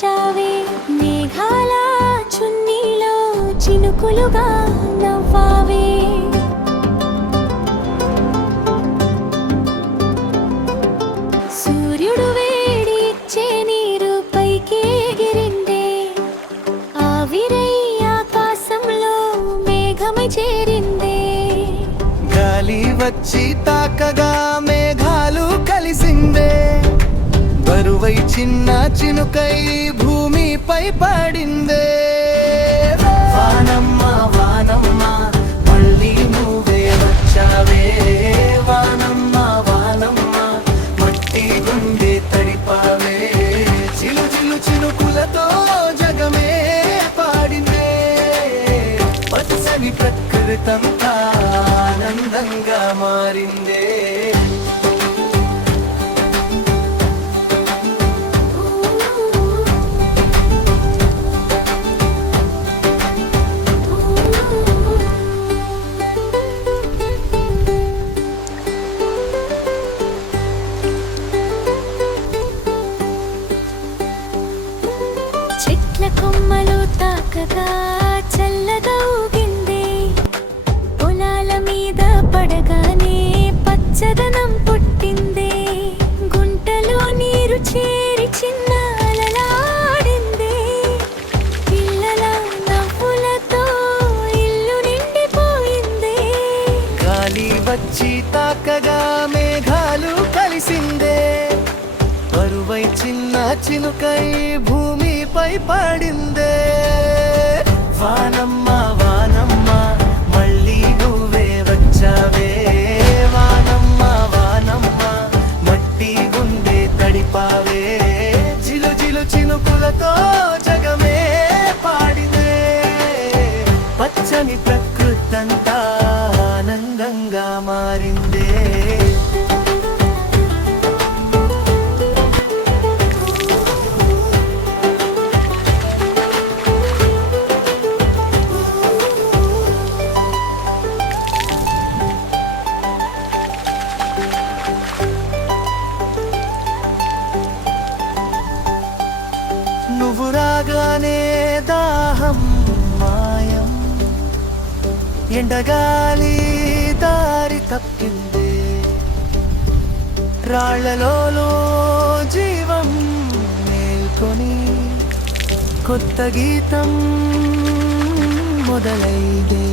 వచ్చావే మేఘాల చున్నీలో చినుకులుగా నవ్వావే సూర్యుడు వేడి ఇచ్చే నీరు పైకి ఎగిరిందే ఆవిరై ఆకాశంలో మేఘమై చేరిందే గాలి వచ్చి తాకగా మేఘాలు కలిసిందే బరువై చిన్న చినుకై భూమిపై పడిందే వానమ్మ వానమ్మ మళ్ళీ నువ్వే వచ్చావే వానమ్మ వానమ్మ మట్టి గుండె తడిపావే చిలు చిలు చినుకులతో జగమే పాడిందే పచ్చని ప్రకృతంతా ఆనందంగా మారిందే చెట్ల కొమ్మలు తాకగా చల్లగా ఊగిందే పొలాల మీద పడగానే పచ్చదనం పుట్టిందే గుంటలో నీరు చేరి చిన్న అలలాడిందే పిల్లల నవ్వులతో ఇల్లు నిండిపోయిందే గాలి వచ్చి తాకగా మేఘాలు కలిసిందే బరువై చిన్న చినుకై భూమిపై పడిందే వానమ్మ వానమ్మ మళ్ళీ నువ్వే వచ్చావే వానమ్మ వానమ్మ మట్టి గుండె తడిపావే జిలు జిలు చినుకులతో జగమే పాడిందే పచ్చని ప్రకృతంతా ఆనందంగా మారిందే నువ్వు రాగానే దాహం మాయం ఎండగాలి దారి తప్పిందే రాళ్లలో జీవం మేల్కొని కొత్త గీతం మొదలైదే